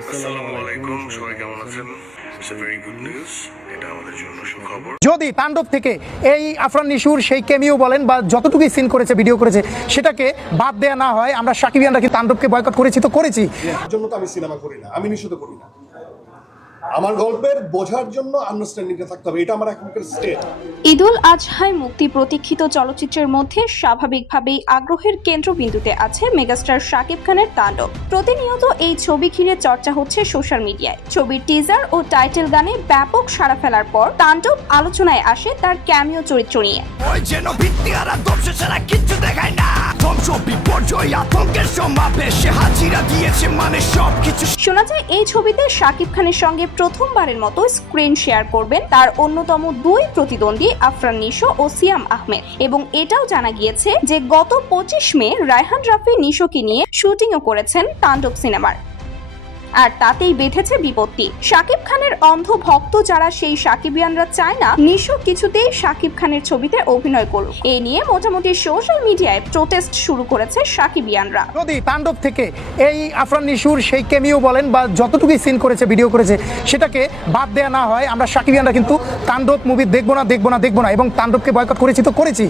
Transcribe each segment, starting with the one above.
আসসালামু আলাইকুম, সবাই কেমন আছেন? It's a very good news, এটা আমাদের জন্য সুখবর। যদি তাণ্ডব থেকে এই আফরান নিশুর সেই কেমিও বলেন বা যতটুকুই সিন করেছে, ভিডিও করেছে, সেটাকে বাদ দেয়া না হয়, আমরা সাকিবিয়ানরা কি তাণ্ডবকে বয়কট করেছি তো করেছি। এর জন্য তো আমি সিনেমা করি না, আমি নিষিদ্ধ করি না। আমার গল্পের বোঝার জন্য আন্ডারস্ট্যান্ডিংটা থাকতে হবে, এটা আমার এখনকার স্টেট। ঈদুল আজহায় মুক্তি প্রতীক্ষিত চলচ্চিত্রের মধ্যে স্বাভাবিকভাবেই আগ্রহের কেন্দ্রবিন্দুতে আছে মেগাস্টার শাকিব খানের তাণ্ডব। প্রতিনিয়ত এই ছবি ঘিরে চর্চা হচ্ছে সোশ্যাল মিডিয়ায়। ছবির টিজার ও টাইটেল গানে ব্যাপক সাড়া ফেলার পর তাণ্ডব আলোচনায় আসে তার ক্যামিও চরিত্র নিয়ে। শোনা যায় এই ছবিতে শাকিব খানের সঙ্গে প্রথমবারের মতো স্ক্রিন শেয়ার করবেন তার অন্যতম দুই প্রতিদ্বন্দ্বী আফরান নিশো ও সিয়াম আহমেদ, এবং এটাও জানা গিয়েছে যে গত 25 মে রায়হান রাফি নিশোকে নিয়ে শুটিংও করেছেন তাণ্ডব সিনেমার। আর তাতেই বেঁধেছে বিপত্তি। শাকিব খানের অন্ধ ভক্ত যারা, সেই সাকিবিয়ানরা চায় না নিশো কিছুতেই শাকিব খানের ছবিতে অভিনয় করুক। এই নিয়ে মোটামুটি সোশ্যাল মিডিয়ায় প্রোটেস্ট শুরু করেছে সাকিবিয়ানরা। যদি তাণ্ডব থেকে এই আফরান নিশুর সেই কেমিও বলেন বা যতটুকুই সিন করেছে, ভিডিও করেছে, সেটাকে বাদ দেয়া না হয়, আমরা সাকিবিয়ানরা কিন্তু তাণ্ডব মুভি দেখবো না এবং তাণ্ডবকে বয়কট করেছি তো করেছি।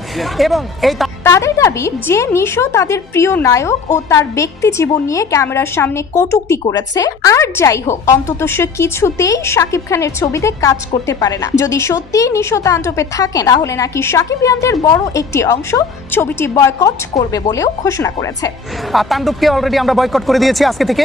এবং এই তাদের দাবি যে নিশো তাদের প্রিয় নায়ক ও তার ব্যক্তি জীবন নিয়ে ক্যামেরার সামনে কটূক্তি করেছে। আর যাই হোক, অন্তত সে কিছুতেই শাকিব খানের ছবিতে কাজ করতে পারে না। যদি সত্যি নিশো তাণ্ডবে থাকেন, তাহলে নাকি সাকিবিয়ানদের বড় একটি অংশ ছবিটি বয়কট করবে বলেও ঘোষণা করেছে। তাণ্ডবকে অলরেডি আমরা বয়কট করে দিয়েছি আজকে থেকে।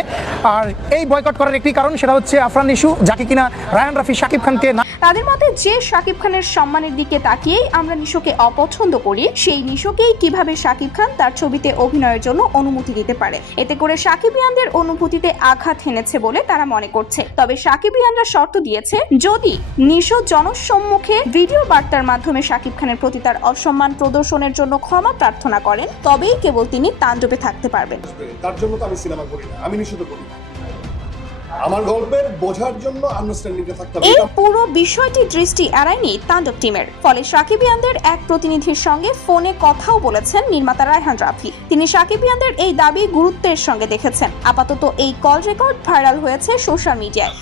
আর এই বয়কট করার একটি কারণ, সেটা হচ্ছে আফরান নিশু, যাকে কিনা রায়হান রাফি শাকিব খানকে তাদের মতে যে শাকিব খানের সম্মানের দিকে তাকিয়েই আমরা নিশোকে অপছন্দ করি, সেই নিশোকেই কিভাবে শাকিব খান তার ছবিতে অভিনয়ের জন্য অনুমতি দিতে পারে। এতে করে সাকিবিয়ানদের অনুভূতিতে আঘাত হেনেছে বলে তারা মনে করছে। তবে সাকিবিয়ানরা শর্ত দিয়েছে, যদি নিশো জনসম্মুখে ভিডিও বার্তার মাধ্যমে শাকিব খানের প্রতি তার অসম্মান প্রদর্শনের জন্য ক্ষমা প্রার্থনা করেন, তবেই কেবল তিনি তাণ্ডবে থাকতে পারবেন। তার জন্য তো আমি সিনেমা করি না, আমি নিষিদ্ধ করি না। আমার গল্পের বোঝার জন্য আন্ডারস্ট্যান্ডিংটা থাকতে হবে। এই পুরো বিষয়টি দৃষ্টি এড়ায়নি তাণ্ডব টিমের। ফলে সাকিবিয়ানদের এক প্রতিনিধির সঙ্গে ফোনে কথাও বলেছেন নির্মাতা রায়হান রাফি। তিনি সাকিবিয়ানদের এই দাবি গুরুত্বের সঙ্গে দেখেছেন। আপাতত এই কল রেকর্ড ভাইরাল হয়েছে সোশ্যাল মিডিয়ায়।